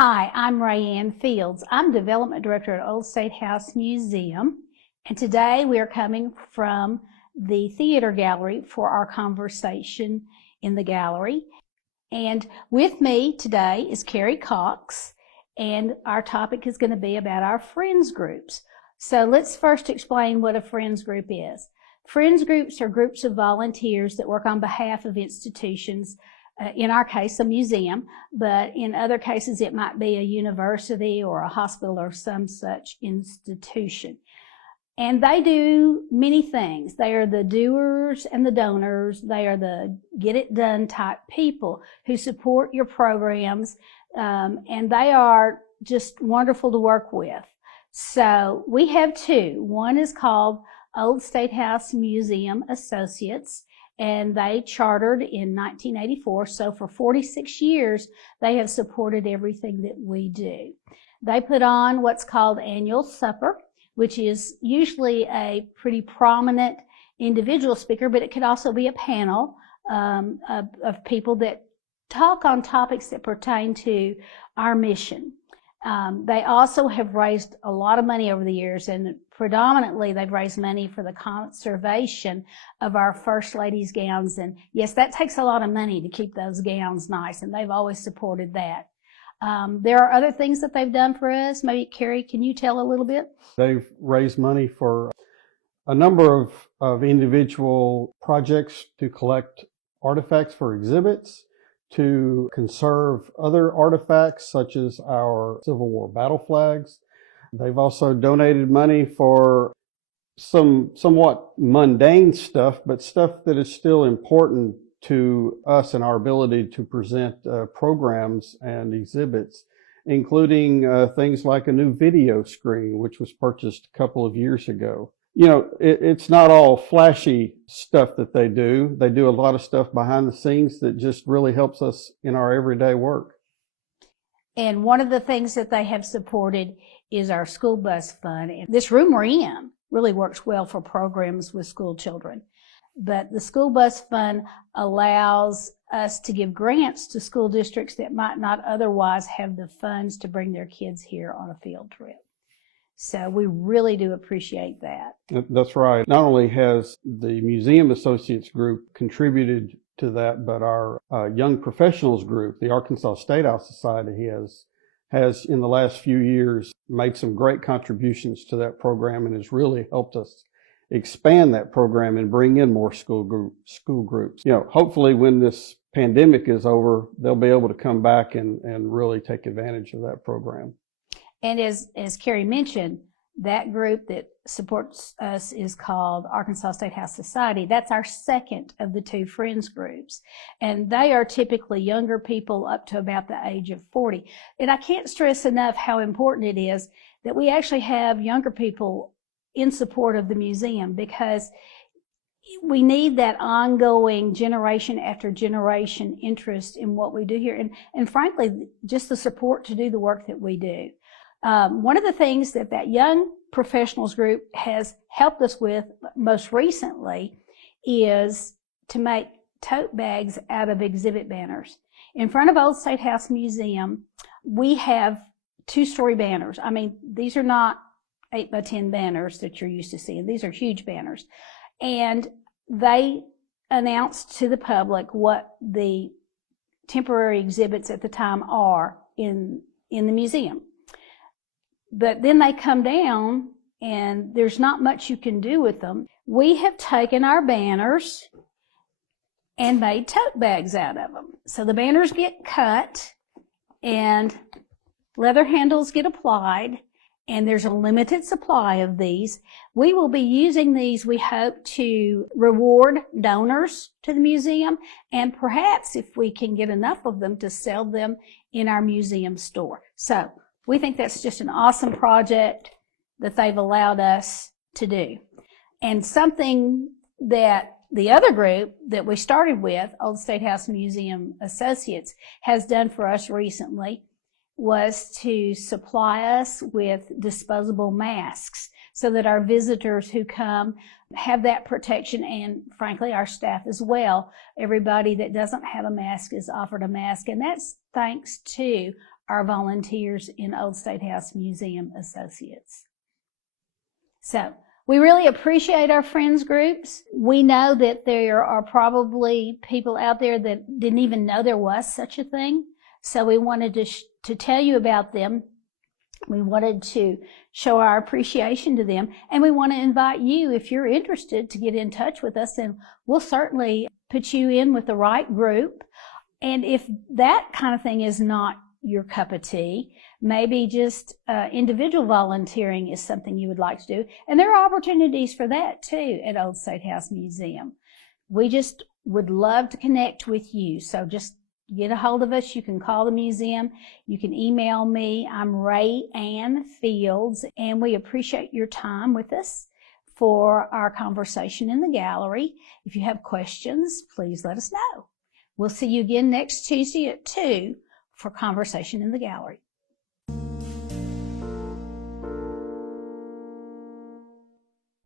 Hi, I'm Rae Ann Fields. I'm Development Director at Old State House Museum, and today we are coming from the theater gallery for our conversation in the gallery. And with me today is Cary Cox, and our topic is going to be about our friends groups. So let's first explain what a friends group is. Friends groups are groups of volunteers that work on behalf of institutions, in our case, a museum, but in other cases it might be a university or a hospital or some such institution. And they do many things. They are the doers and the donors. They are the get it done type people who support your programs, and they are just wonderful to work with. So we have two. One is called Old State House Museum Associates, and they chartered in 1984. So for 46 years, they have supported everything that we do. They put on what's called Annual Supper, which is usually a pretty prominent individual speaker, but it could also be a panel of people that talk on topics that pertain to our mission. They also have raised a lot of money over the years, and predominantly they've raised money for the conservation of our First Lady's gowns. And yes, that takes a lot of money to keep those gowns nice, and they've always supported that. There are other things that they've done for us. Maybe, Cary, can you tell a little bit? They've raised money for a number of individual projects to collect artifacts for exhibits, to conserve other artifacts such as our Civil War battle flags. They've also donated money for some somewhat mundane stuff, but stuff that is still important to us and our ability to present programs and exhibits, including things like a new video screen, which was purchased a couple of years ago. You know, it's not all flashy stuff that they do. They do a lot of stuff behind the scenes that just really helps us in our everyday work. And one of the things that they have supported is our school bus fund. And this room we're in really works well for programs with school children. But the school bus fund allows us to give grants to school districts that might not otherwise have the funds to bring their kids here on a field trip. So we really do appreciate that. That's right. Not only has the Museum Associates group contributed to that, but our Young Professionals group, the Arkansas State House Society, has in the last few years made some great contributions to that program and has really helped us expand that program and bring in more school groups. You know, hopefully when this pandemic is over, they'll be able to come back and really take advantage of that program. And as Cary mentioned, that group that supports us is called Arkansas State House Society. That's our second of the two friends groups. And they are typically younger people up to about the age of 40. And I can't stress enough how important it is that we actually have younger people in support of the museum, because we need that ongoing generation after generation interest in what we do here. And frankly, just the support to do the work that we do. One of the things that Young Professionals group has helped us with most recently is to make tote bags out of exhibit banners. In front of Old State House Museum, we have 2-story banners. I mean, these are not 8x10 banners that you're used to seeing. These are huge banners. And they announced to the public what the temporary exhibits at the time are in the museum. But then they come down and there's not much you can do with them. We have taken our banners and made tote bags out of them. So the banners get cut and leather handles get applied, and there's a limited supply of these. We will be using these, we hope, to reward donors to the museum, and perhaps if we can get enough of them, to sell them in our museum store. So we think that's just an awesome project that they've allowed us to do. And something that the other group that we started with, Old State House Museum Associates, has done for us recently was to supply us with disposable masks so that our visitors who come have that protection, and frankly, our staff as well. Everybody that doesn't have a mask is offered a mask, and that's thanks to our volunteers in Old State House Museum Associates. So we really appreciate our friends groups. We know that there are probably people out there that didn't even know there was such a thing. So we wanted to tell you about them. We wanted to show our appreciation to them. And we want to invite you, if you're interested, to get in touch with us, and we'll certainly put you in with the right group. And if that kind of thing is not your cup of tea, maybe just individual volunteering is something you would like to do. And there are opportunities for that too at Old State House Museum. We just would love to connect with you. So just get a hold of us. You can call the museum. You can email me. I'm Rae Ann Fields, and we appreciate your time with us for our conversation in the gallery. If you have questions, please let us know. We'll see you again next Tuesday at 2 for Conversation in the Gallery.